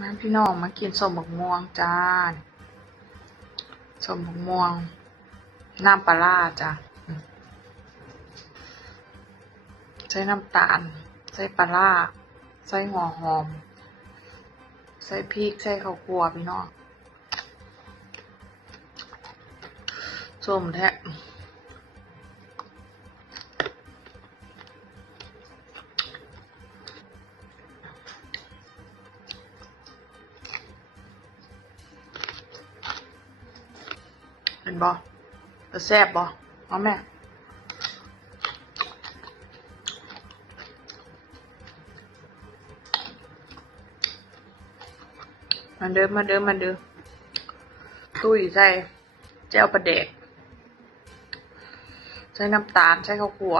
มาพี่น้องมากินสมบักม่วงจ้าสมบักม่วง น้ำปลาร้าจ้ะใส่น้ำตาลใส่ปลาร้าใส่หัวหอมใส่พริกใส่ข้าวคั่วพี่น้องส้มแท้ เห็นบ่จะแซ่บบ่เอาแม่มาเดิมมาเดิมมาเดิมตุ้ยใส่แจ้วประเด็ก ใช่น้ำตาล ใช้ข้าวคั่ว